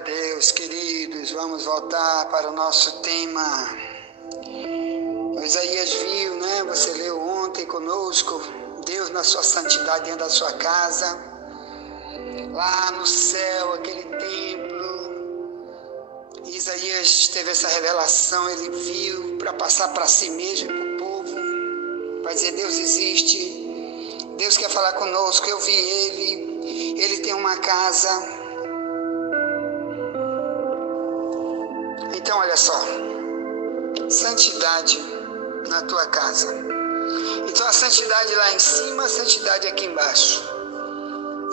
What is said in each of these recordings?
a Deus, queridos. Vamos voltar para o nosso tema. O Isaías viu, né? Você leu ontem conosco, Deus na sua santidade dentro da sua casa, lá no céu, aquele templo. Isaías teve essa revelação, ele viu para passar para si mesmo e para o povo, para dizer: Deus existe, Deus quer falar conosco. Eu vi ele tem uma casa. Então, olha só, santidade na tua casa. Então, a santidade lá em cima, a santidade aqui embaixo.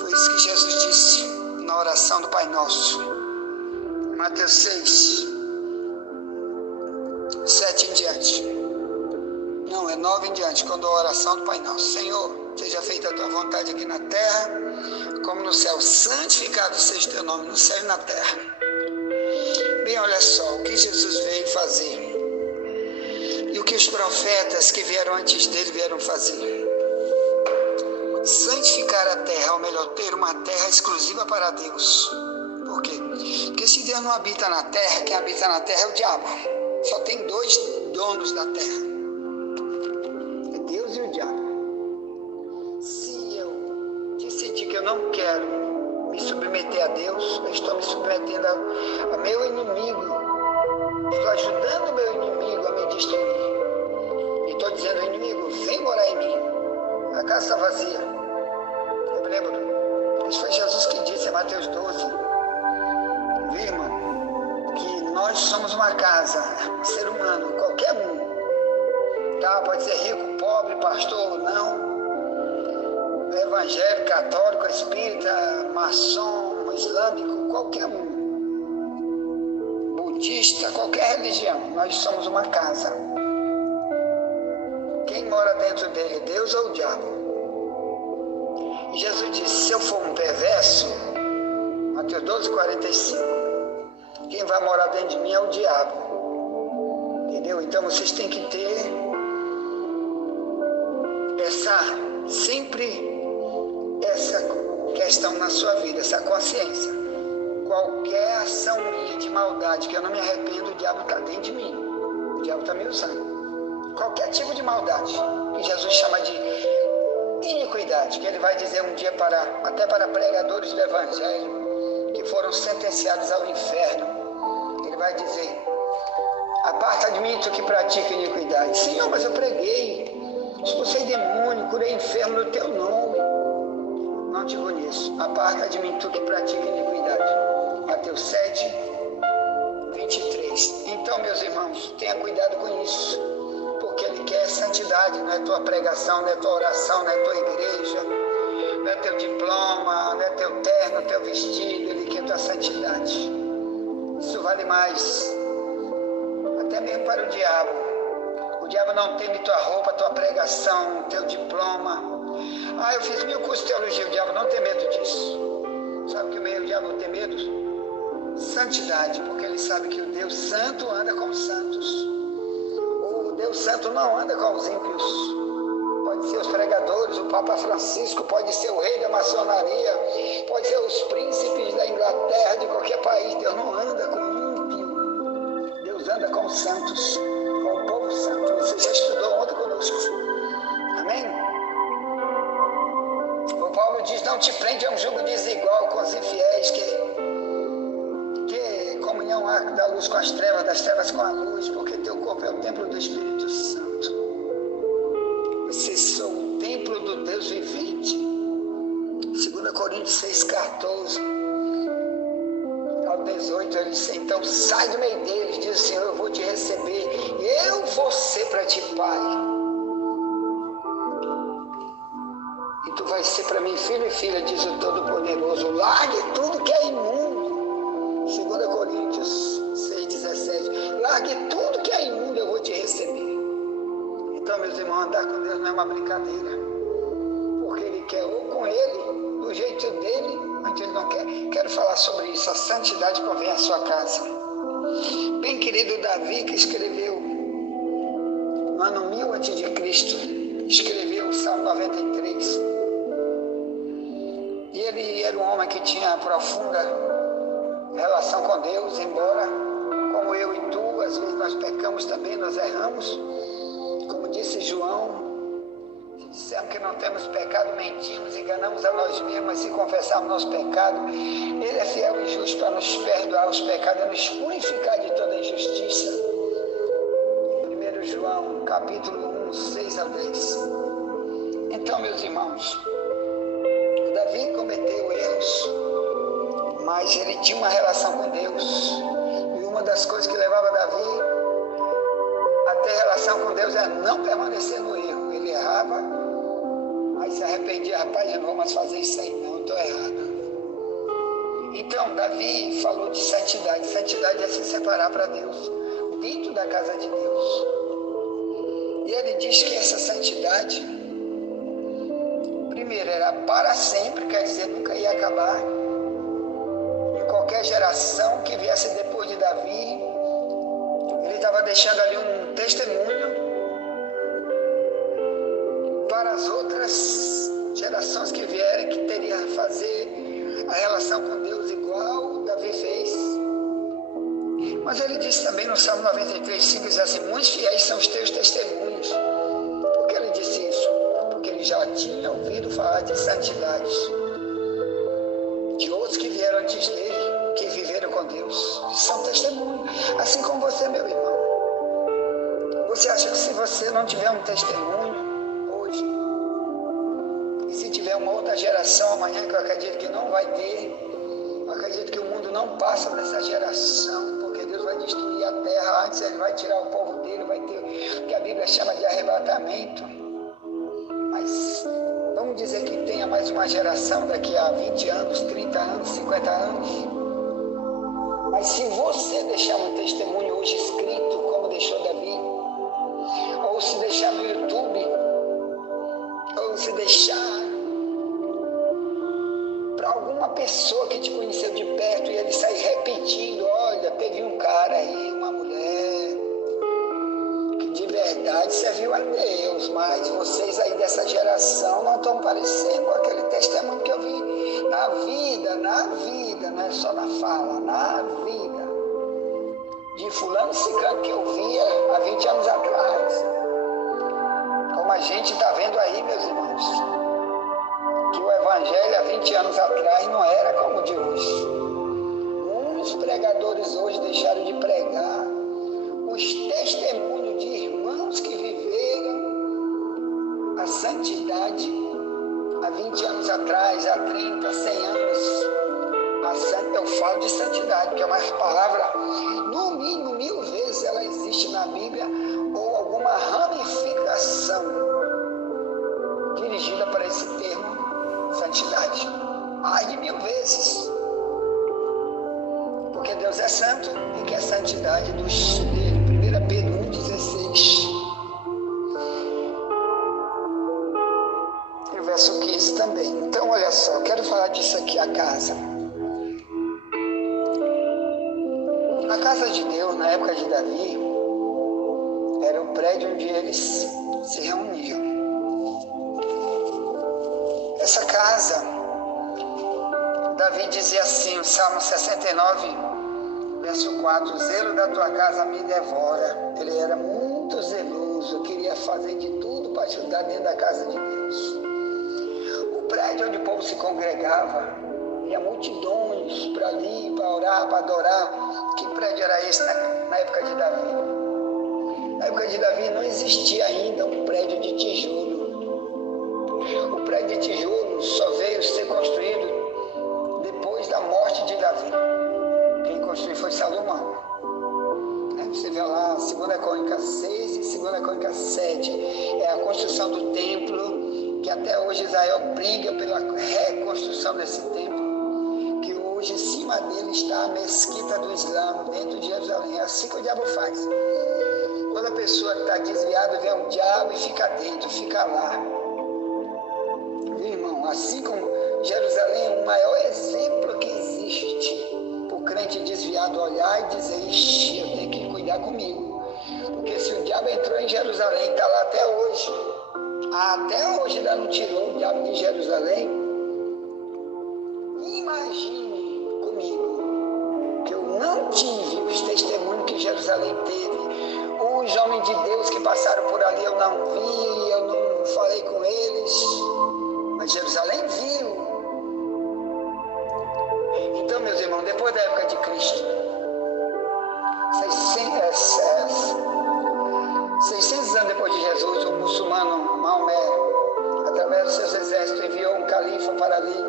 Foi isso que Jesus disse na oração do Pai Nosso. Mateus 6, 7 em diante. Não, é 9 em diante, quando a oração do Pai Nosso. Senhor, seja feita a tua vontade aqui na terra, como no céu. Santificado seja o teu nome no céu e na terra. Bem, olha só, o que Jesus veio fazer e o que os profetas que vieram antes dele vieram fazer. Santificar a terra, ou melhor, ter uma terra exclusiva para Deus. Por quê? Porque se Deus não habita na terra, quem habita na terra é o diabo. Só tem dois donos da terra, é Deus e o diabo. Se eu decidir que eu não quero me submeter a Deus, eu estou me submetendo a meu inimigo, estou ajudando o meu inimigo a me destruir, e estou dizendo ao inimigo: vem morar em mim, a casa está vazia. Eu me lembro, isso foi Jesus que disse em Mateus 12, viu, irmão, que nós somos uma casa, um ser humano, qualquer um, tá? Pode ser rico, pobre, pastor ou não, evangélico, católico, espírita, maçom, islâmico, qualquer um, budista, qualquer religião, nós somos uma casa. Quem mora dentro dele, Deus ou o diabo? E Jesus disse: se eu for um perverso, Mateus 12, 45, quem vai morar dentro de mim é o diabo. Entendeu? Então vocês têm que ter sempre essa questão na sua vida, essa consciência. Qualquer ação minha de maldade que eu não me arrependo, o diabo está dentro de mim, o diabo está me usando. Qualquer tipo de maldade, que Jesus chama de iniquidade, que ele vai dizer um dia até para pregadores do evangelho que foram sentenciados ao inferno, ele vai dizer: aparta de mim, tu que pratica iniquidade. Senhor, mas eu preguei, expulsei demônio, curei enfermo no teu nome. Não te conheço. Aparta de mim, tu que pratica iniquidade. Mateus 7, 23. Então, meus irmãos, tenha cuidado com isso, porque ele quer santidade. Não é tua pregação, não é tua oração, não é tua igreja, não é teu diploma, não é teu terno, teu vestido. Ele quer tua santidade. Isso vale mais, até mesmo para o diabo. O diabo não teme tua roupa, tua pregação, teu diploma. Ah, eu fiz 1000 cursos de teologia. O diabo não tem medo disso. Sabe que o diabo não tem medo? Santidade, porque ele sabe que o Deus Santo anda com os santos. O Deus Santo não anda com os ímpios. Pode ser os pregadores, o Papa Francisco, pode ser o rei da maçonaria, pode ser os príncipes da Inglaterra, de qualquer país. Deus não anda com ímpio. Deus anda com os santos, com o povo santo. Você já estudou ontem conosco. Amém? O Paulo diz: não te prende a um jugo desigual com os infiéis, que comunhão há da luz com as trevas, das trevas com a luz, porque teu corpo é o templo do Espírito Santo. Vocês são o templo do Deus vivente. 2 Coríntios 6, 14 ao 18, ele diz: então sai do meio deles, diz o Senhor, eu vou te receber, eu vou ser para ti pai, e tu vais ser para mim filho e filha, diz o Todo-Poderoso. Largue tudo que é imundo. 2 Coríntios 6,17. Largue tudo que é imundo, eu vou te receber. Então, meus irmãos, andar com Deus não é uma brincadeira, porque Ele quer ou com Ele, do jeito dele, onde Ele não quer. Quero falar sobre isso. A santidade convém à sua casa. Bem querido Davi, que escreveu no ano 1000 a.C., escreveu o Salmo 93. E ele era um homem que tinha profunda relação com Deus, embora, como eu e tu, às vezes nós pecamos também, nós erramos. Como disse João, se dissermos que não temos pecado, mentimos, enganamos a nós mesmos, mas se confessarmos nosso pecado, Ele é fiel e justo para nos perdoar os pecados e nos purificar de toda injustiça. 1 João, capítulo 1, 6 a 10. Então, meus irmãos, Davi cometeu erros, mas ele tinha uma relação com Deus. E uma das coisas que levava Davi a ter relação com Deus é não permanecer no erro. Ele errava, mas se arrependia. Rapaz, eu não vou mais fazer isso aí não, estou errado. Então, Davi falou de santidade. Santidade é se separar para Deus, dentro da casa de Deus. E ele diz que essa santidade, primeiro, era para sempre, quer dizer, nunca ia acabar. Em qualquer geração que viesse depois de Davi, ele estava deixando ali um testemunho para as outras gerações que vierem, que teria a fazer a relação com Deus igual Davi fez. Mas ele disse também no Salmo 93, 5, diz assim: muitos fiéis são os teus testemunhos. Por que ele disse isso? Porque ele já tinha ouvido falar de santidade, de outros que vieram antes dele, que viveram com Deus, e são testemunhos, assim como você, meu irmão. Você acha que se você não tiver um testemunho hoje, e se tiver uma outra geração amanhã, que eu acredito que não vai ter, eu acredito que o mundo não passa dessa geração, porque Deus vai destruir a terra antes, Ele vai tirar o povo dele, vai ter o que a Bíblia chama de arrebatamento. Mas vamos dizer que tenha mais uma geração daqui a 20 anos, 30 anos, 50 anos. Mas se você deixar um testemunho hoje escrito, como deixou Davi, ou se deixar no YouTube, ou se deixar para alguma pessoa que te conheceu de perto e ele sair repetindo: olha, teve um cara aí, uma mulher, que de verdade serviu a Deus, mas vocês aí dessa geração não estão parecendo com aquele testemunho que eu vi na vida, não é só na fala, na vida, de fulano ciclano que eu via há 20 anos atrás. Como a gente está vendo aí, meus irmãos, que o evangelho há 20 anos atrás não era como de hoje. Muitos pregadores hoje deixaram de pregar os testemunhos de irmãos que viveram a santidade há 20 anos atrás, há 30, 100 anos. Eu falo de santidade, que é uma palavra, no mínimo 1000 vezes ela existe na Bíblia, ou alguma ramificação dirigida para esse termo, santidade. Mais de 1000 vezes. Porque Deus é santo e quer santidade dos dele. 1 Pedro 1,16. E o verso 15 também. Então, olha só, eu quero falar disso aqui, a casa. A casa de Deus, na época de Davi, era o prédio onde eles se reuniam. Essa casa, Davi dizia assim, o Salmo 69, verso 4, o zelo da tua casa me devora. Ele era muito zeloso, queria fazer de tudo para ajudar dentro da casa de Deus. O prédio onde o povo se congregava, ia multidões para ali, para orar, para adorar. Que prédio era esse na época de Davi? Na época de Davi não existia ainda um prédio de tijolo. O prédio de tijolo só veio ser construído depois da morte de Davi. Quem construiu foi Salomão. Você vê lá 2 Crônicas 6 e 2 Crônicas 7. É a construção do templo, que até hoje Israel briga pela reconstrução desse templo. Que hoje em cima dele está a mesquita do Islã, dentro de Jerusalém. É assim que o diabo faz. Quando a pessoa está desviada, vem o diabo e fica dentro, fica lá. Irmão, assim como Jerusalém é o maior exemplo que existe para o crente desviado olhar e dizer: ixi, eu tenho que cuidar comigo. Porque se o diabo entrou em Jerusalém e está lá até hoje ainda não tirou o diabo de Jerusalém, imagine comigo não tive os testemunhos que Jerusalém teve. Os homens de Deus que passaram por ali eu não vi, eu não falei com eles, mas Jerusalém viu. Então, meus irmãos, depois da época de Cristo, 600 anos depois de Jesus, o muçulmano Maomé, através dos seus exércitos, enviou um califa para ali.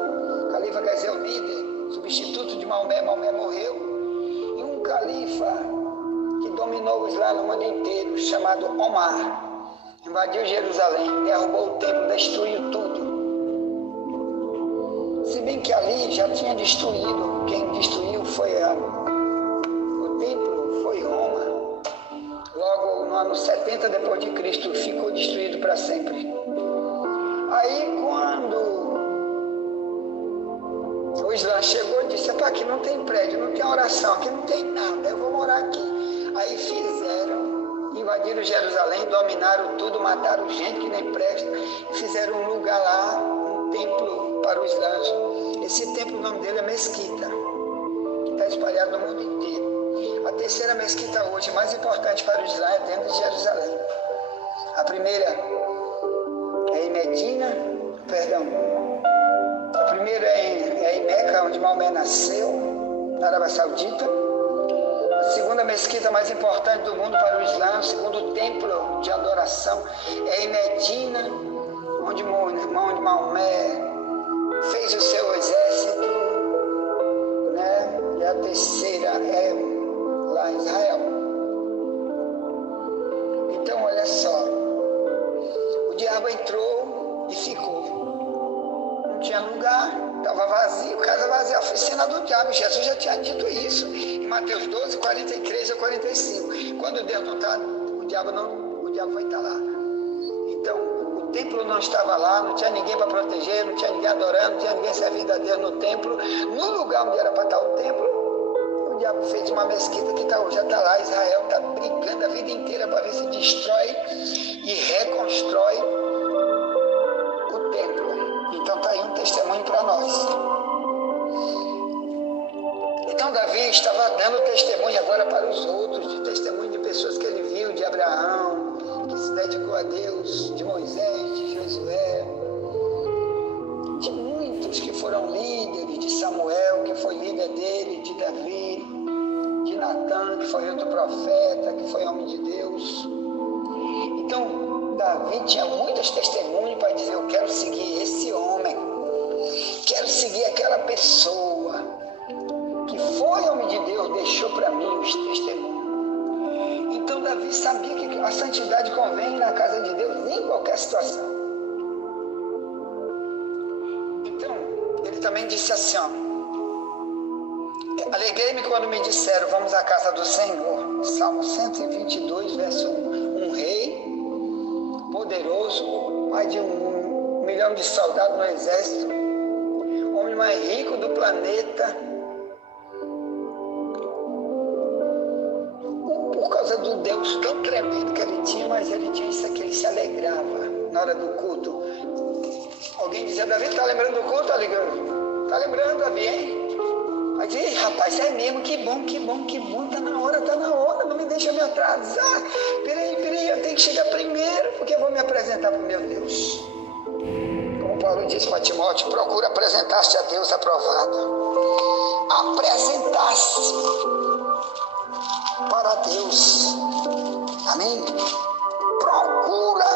O califa quer dizer o líder, substituto de Maomé. Maomé morreu. E um califa que dominou o Islã no mundo inteiro, chamado Omar, invadiu Jerusalém, derrubou o templo, destruiu tudo. Se bem que ali já tinha destruído, quem destruiu foi o templo, foi Roma. Logo no ano 70 depois de Cristo, ficou destruído para sempre. Aí quando o Islã chegou e disse: aqui não tem prédio, não tem oração, aqui não tem nada, eu vou morar aqui. Aí invadiram Jerusalém, dominaram tudo, mataram gente que nem presta, fizeram um lugar lá, um templo para os Islãs. Esse templo, o nome dele é Mesquita, que está espalhado no mundo inteiro. A terceira mesquita hoje, mais importante para o Islã, é dentro de Jerusalém. A primeira é em Medina, a primeira é em Meca, onde Maomé nasceu, na Arábia Saudita. A segunda mesquita mais importante do mundo para o Islã, o segundo templo de adoração, é em Medina, onde Maomé fez o seu exército, né? E a terceira é lá em Israel. Então, olha só, o diabo entrou e ficou. Não tinha lugar, estava vazio, casa vazia, a oficina do diabo. Jesus já tinha dito isso em Mateus 12, 43 a 45. Quando Deus não está, o diabo vai estar lá. Então, o templo não estava lá, não tinha ninguém para proteger, não tinha ninguém adorando, não tinha ninguém servindo a Deus no templo. No lugar onde era para estar o templo, o diabo fez uma mesquita que já está lá. Israel está brigando a vida inteira para ver se destrói e reconstrói o templo. Então está aí um testemunho para nós. Então Davi estava dando testemunho agora para os outros, de testemunho de pessoas que ele viu, de Abraão, que se dedicou a Deus, de Moisés, de Josué, de muitos que foram líderes, de Samuel, que foi líder dele, de Davi, de Natã, que foi outro profeta, que foi homem de Deus. Então, Davi tinha muitos testemunhos para dizer: eu quero seguir esse homem, quero seguir aquela pessoa que foi homem de Deus, deixou para mim os testemunhos. Então, Davi sabia que a santidade convém na casa de Deus em qualquer situação. Então, ele também disse assim, alegrei-me quando me disseram: vamos à casa do Senhor. Salmo 122, verso 1. Um rei poderoso, mais de 1 milhão de soldados no exército, o homem mais rico do planeta, por causa do Deus tão tremendo que ele tinha, mas ele tinha isso aqui, ele se alegrava na hora do culto. Alguém dizia: Davi, está lembrando do culto? Está lembrando, Davi, hein? Mas, rapaz, é mesmo, que bom, tá na hora, não me deixa me atrasar. Peraí, eu tenho que chegar primeiro, porque eu vou me apresentar para o meu Deus. Como Paulo disse para Timóteo: procura apresentar-se a Deus aprovado. Apresentar-se para Deus. Amém? Procura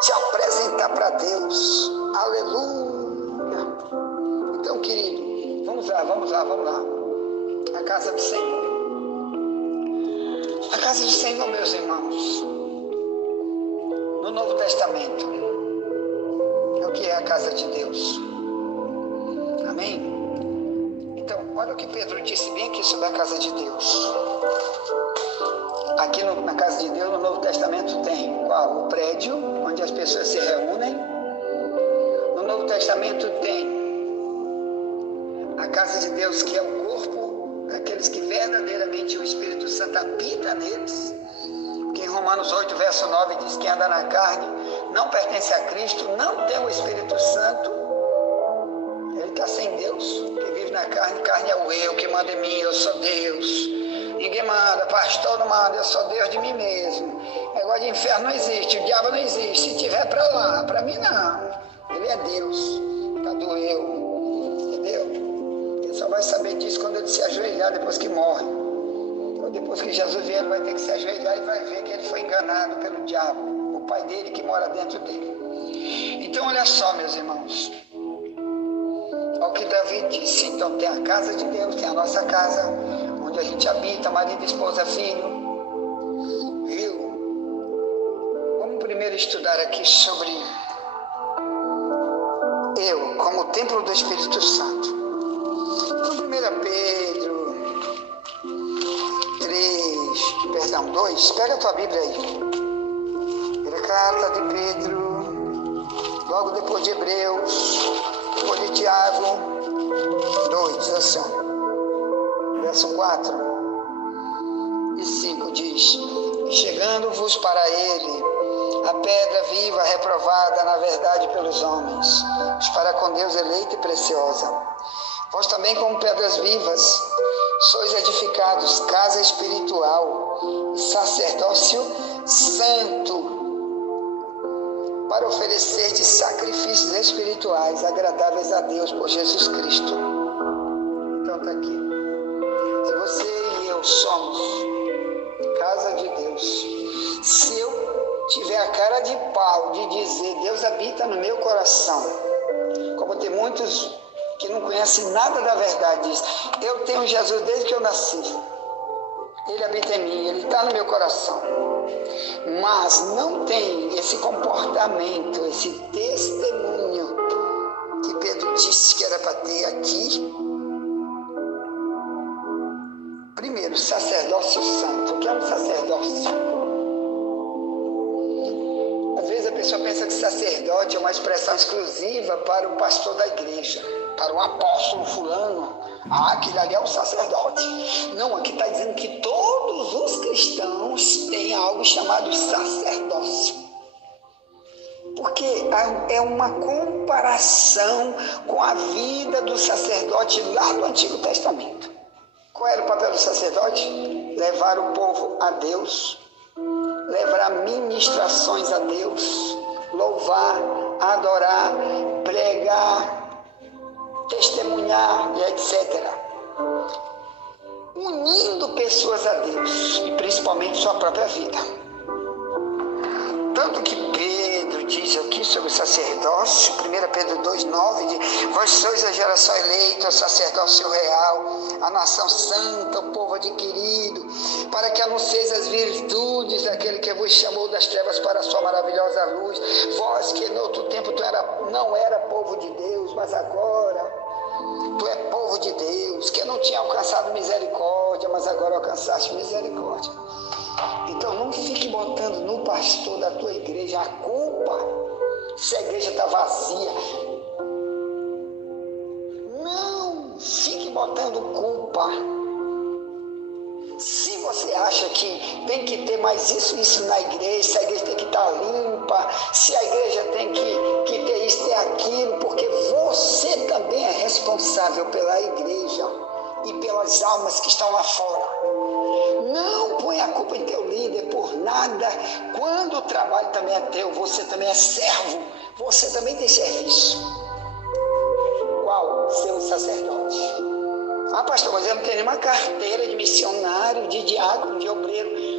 te apresentar para Deus. Aleluia. Então, querido, vamos lá. A casa do Senhor. A casa do Senhor, meus irmãos, no Novo Testamento, é o que é a casa de Deus. Amém? Então, olha o que Pedro disse bem aqui sobre a casa de Deus. Aqui na casa de Deus, no Novo Testamento, tem qual? O prédio, onde as pessoas se reúnem. No Novo Testamento tem a casa de Deus, que é o corpo daqueles que verdadeiramente o Espírito Santo habita neles. Porque em Romanos 8, verso 9 diz: quem anda na carne não pertence a Cristo, não tem o Espírito Santo. Ele está sem Deus. Quem vive na a carne, carne é o eu que manda em mim, eu sou Deus. Ninguém manda, pastor não manda, eu sou Deus de mim mesmo. Negócio de inferno não existe, o diabo não existe. Se tiver para lá, para mim não. Ele é Deus, tá do eu, entendeu? Ele só vai saber disso quando ele se ajoelhar depois que morre. Então, depois que Jesus vier, ele vai ter que se ajoelhar e vai ver que ele foi enganado pelo diabo, o pai dele que mora dentro dele. Então, olha só, meus irmãos. Olha o que Davi disse. Então, tem a casa de Deus, tem a nossa casa, onde a gente habita, marido, esposa, filho. Viu? Vamos primeiro estudar aqui sobre eu, como templo do Espírito Santo. Então, 1 Pedro 2, pega a tua Bíblia aí. Carta de Pedro, logo depois de Hebreus, depois de Tiago 2, diz assim, verso 4 e 5 diz: chegando-vos para ele, a pedra viva, reprovada na verdade pelos homens, mas para com Deus eleita e preciosa. Vós também, como pedras vivas, sois edificados casa espiritual e sacerdócio santo, para oferecer de sacrifícios espirituais agradáveis a Deus por Jesus Cristo. Então está aqui. Se você e eu somos casa de Deus, se eu tiver a cara de pau de dizer Deus habita no meu coração, como tem muitos que não conhecem nada da verdade, diz, eu tenho Jesus desde que eu nasci, ele habita em mim, ele está no meu coração, mas não tem esse comportamento, esse testemunho que Pedro disse que era para ter aqui. Primeiro, sacerdócio santo. O que é um sacerdócio? Às vezes a pessoa pensa que sacerdote é uma expressão exclusiva para o pastor da igreja, para o apóstolo fulano. Aquele ali é um sacerdote. Não, aqui está dizendo que todos os cristãos têm algo chamado sacerdócio. Porque é uma comparação com a vida do sacerdote lá do Antigo Testamento. Qual era o papel do sacerdote? Levar o povo a Deus, levar ministrações a Deus, louvar, adorar, pregar, testemunhar e etc. Unindo pessoas a Deus e principalmente sua própria vida. Tanto que Pedro diz aqui sobre o sacerdócio, 1 Pedro 2,9, diz: vós sois a geração eleita, o sacerdócio real, a nação santa, o povo adquirido, para que anuncieis as virtudes daquele que vos chamou das trevas para a sua maravilhosa luz. Vós que no outro tempo não era povo de Deus, mas agora tu é povo de Deus, que não tinha alcançado misericórdia, mas agora alcançaste misericórdia. Então não fique botando no pastor da tua igreja a culpa se a igreja está vazia. Não fique botando culpa. Se você acha que tem que ter mais isso na igreja, se a igreja tem que estar limpa, se a igreja tem que ter isso, ter aquilo, porque você também é responsável pela igreja e pelas almas que estão lá fora. Não põe a culpa em teu líder por nada. Quando o trabalho também é teu, você também é servo, você também tem serviço. Qual? Ser um sacerdote. Ah, pastor, mas eu não tenho nenhuma carteira de missionário, de diácono, de obreiro.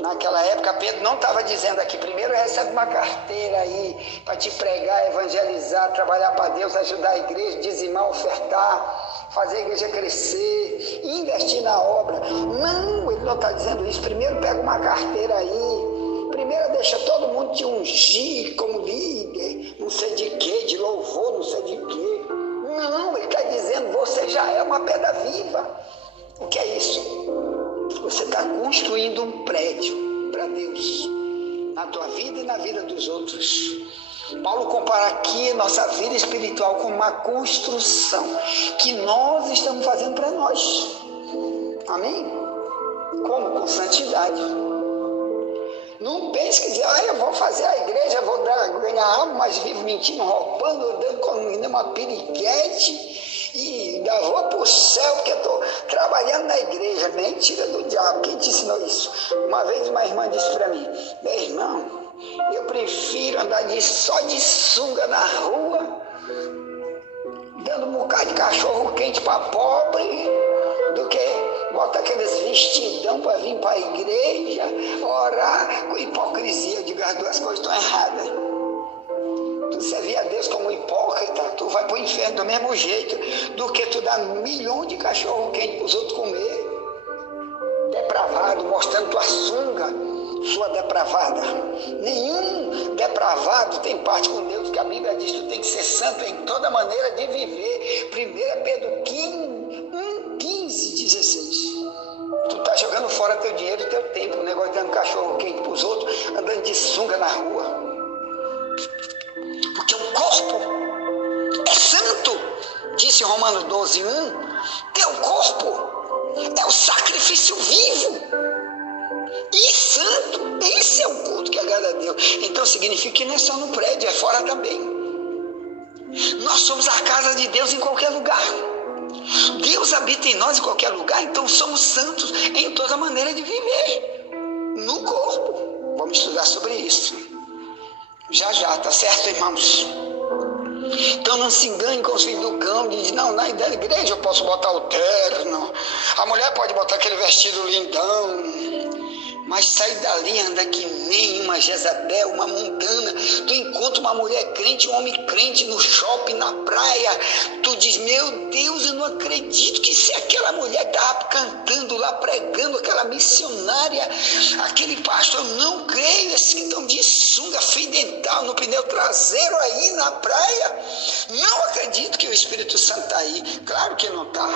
Naquela época, Pedro não estava dizendo aqui, primeiro recebe uma carteira aí para te pregar, evangelizar, trabalhar para Deus, ajudar a igreja, dizimar, ofertar, fazer a igreja crescer, investir na obra. Não, ele não está dizendo isso. Primeiro pega uma carteira aí, primeiro deixa todo mundo te ungir como líder, não sei de quê, de louvor, não sei de quê. Não, ele está dizendo, você já é uma pedra viva. O que é isso? Você está construindo um prédio para Deus, na tua vida e na vida dos outros. Paulo compara aqui nossa vida espiritual com uma construção que nós estamos fazendo para nós. Amém? Como? Com santidade. Não pense que eu vou fazer a igreja, vou ganhar alma, mas vivo mentindo, roubando, andando com uma piriguete e ainda vou para o céu porque eu estou trabalhando na igreja. Mentira do diabo, quem te ensinou isso? Uma vez uma irmã disse para mim: meu irmão, eu prefiro andar só de sunga na rua, dando um bocado de cachorro quente para pobre, do que botar aqueles vestidão para vir para a igreja, orar com hipocrisia. Eu digo, as duas coisas estão erradas. Tu servir a Deus como hipócrita, tu vai para o inferno do mesmo jeito, do que tu dar milhões de cachorro quente para os outros comer. Depravado, mostrando tua sunga, sua depravada. Nenhum depravado tem parte com Deus, porque a Bíblia diz que tu tem que ser santo em toda maneira de viver. 1 Pedro 15:16. Tu tá jogando fora teu dinheiro e teu tempo, o negócio de dando cachorro quente para os outros, andando de sunga na rua. Porque o corpo é santo, disse Romanos 12:1. Teu corpo é o sacrifício vivo e santo. Esse é o culto que agrada a Deus. Então significa que não é só no prédio, é fora também. Nós somos a casa de Deus em qualquer lugar. Deus habita em nós em qualquer lugar, então somos santos em toda maneira de viver. No corpo. Vamos estudar sobre isso. Já, tá certo, irmãos? Então não se engane com os filhos do cão, diz, não, na igreja eu posso botar o terno, a mulher pode botar aquele vestido lindão, mas sai dali, anda que nem uma Jezabel, uma mundana. Tu encontra uma mulher crente, um homem crente no shopping, na praia, tu diz, meu Deus, eu não acredito que se aquela mulher estava cantando lá, pregando, aquela missionária, aquele pastor, eu não creio, esses que estão de sunga, fio dental no pneu traseiro aí na praia, não acredito que o Espírito Santo está aí. Claro que não está.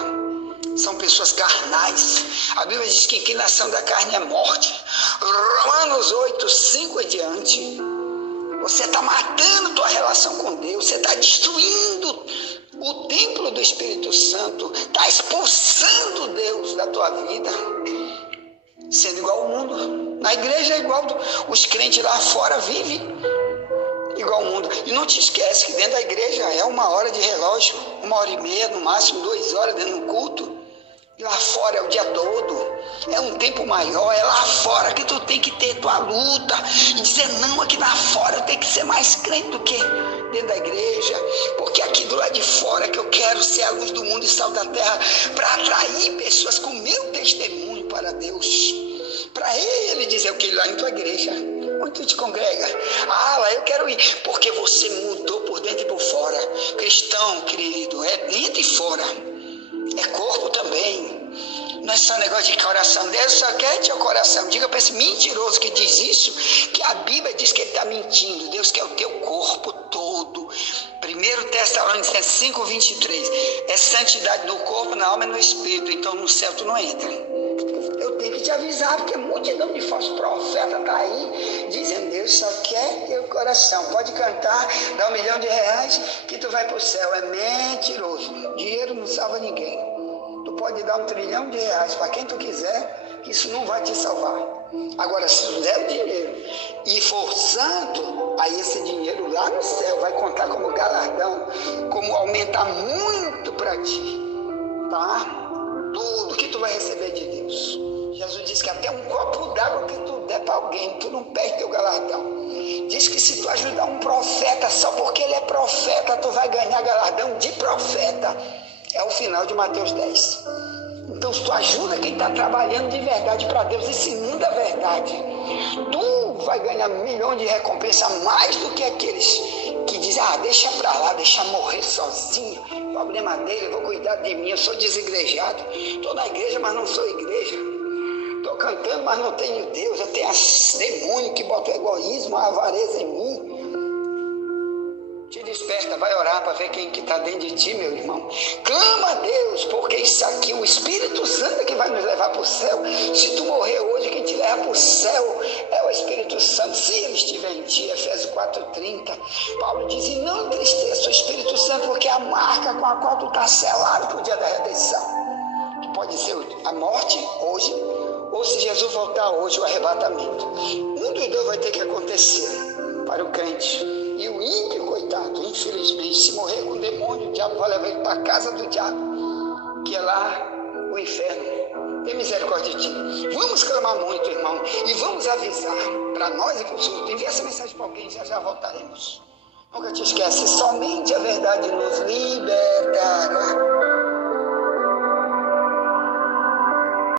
São pessoas carnais. A Bíblia diz que a inclinação da carne é morte. Romanos 8:5 em diante. Você está matando tua relação com Deus. Você está destruindo o templo do Espírito Santo. Está expulsando Deus da tua vida. Sendo igual ao mundo. Na igreja é igual. Os crentes lá fora vivem igual ao mundo. E não te esquece que dentro da igreja é 1 hora de relógio. 1h30, no máximo 2 horas dentro do culto. Lá fora é o dia todo, é um tempo maior, é lá fora que tu tem que ter tua luta e dizer não, aqui lá fora eu tenho que ser mais crente do que dentro da igreja, porque aqui do lado de fora que eu quero ser a luz do mundo e sal da terra, para atrair pessoas com meu testemunho para Deus, para Ele dizer o que lá em tua igreja, onde tu te congrega, lá eu quero ir, porque você mudou por dentro e por fora. Cristão, querido, é dentro e fora. É corpo também. Não é só negócio de coração. Deus só quer teu coração. Diga para esse mentiroso que diz isso, que a Bíblia diz que ele está mentindo. Deus quer o teu corpo todo. 1 Tessalonicenses 5:23. É santidade no corpo, na alma e no espírito. Então no céu tu não entra. Eu tenho que te avisar, porque multidão de falsos profetas está aí, dizendo, Deus só quer teu coração. Pode cantar, dá R$1 milhão que tu vai para o céu. É mentiroso. Dinheiro não salva ninguém. Tu pode dar R$1 trilhão para quem tu quiser, que isso não vai te salvar. Agora, se tu der o dinheiro e for santo, aí esse dinheiro lá no céu vai contar como galardão, como aumentar muito para ti, tá? Tudo que tu vai receber de Deus. Jesus disse que até um copo d'água que tu der para alguém, tu não perde teu galardão. Diz que se tu ajudar um profeta, só porque ele é profeta, tu vai ganhar galardão de profeta. É o final de Mateus 10. Então, se tu ajuda quem está trabalhando de verdade para Deus, ensinando a verdade, tu vai ganhar milhões de recompensa, mais do que aqueles que dizem, deixa para lá, deixa morrer sozinho, problema dele, eu vou cuidar de mim, eu sou desigrejado, estou na igreja, mas não sou igreja, estou cantando, mas não tenho Deus, eu tenho demônio que bota o egoísmo, a avareza em mim. Te desperta, vai orar para ver quem que está dentro de ti, meu irmão. Clama a Deus, porque isso aqui, o Espírito Santo é que vai nos levar para o céu. Se tu morrer hoje, quem te leva para o céu é o Espírito Santo, se ele estiver em ti. Efésios 4:30. Paulo diz, e não entristeça o Espírito Santo, porque é a marca com a qual tu está selado para o dia da redenção. Que pode ser a morte hoje, ou se Jesus voltar hoje, o arrebatamento. Um dos dois vai ter que acontecer para o crente. E o ímpio, coitado, infelizmente. Se morrer com o demônio, o diabo vai levar ele para a casa do diabo, que é lá o inferno. Tem misericórdia de ti. Vamos clamar muito, irmão, e vamos avisar para nós e para os outros. Envia essa mensagem para alguém, já voltaremos. Nunca te esquece, somente a verdade nos libera.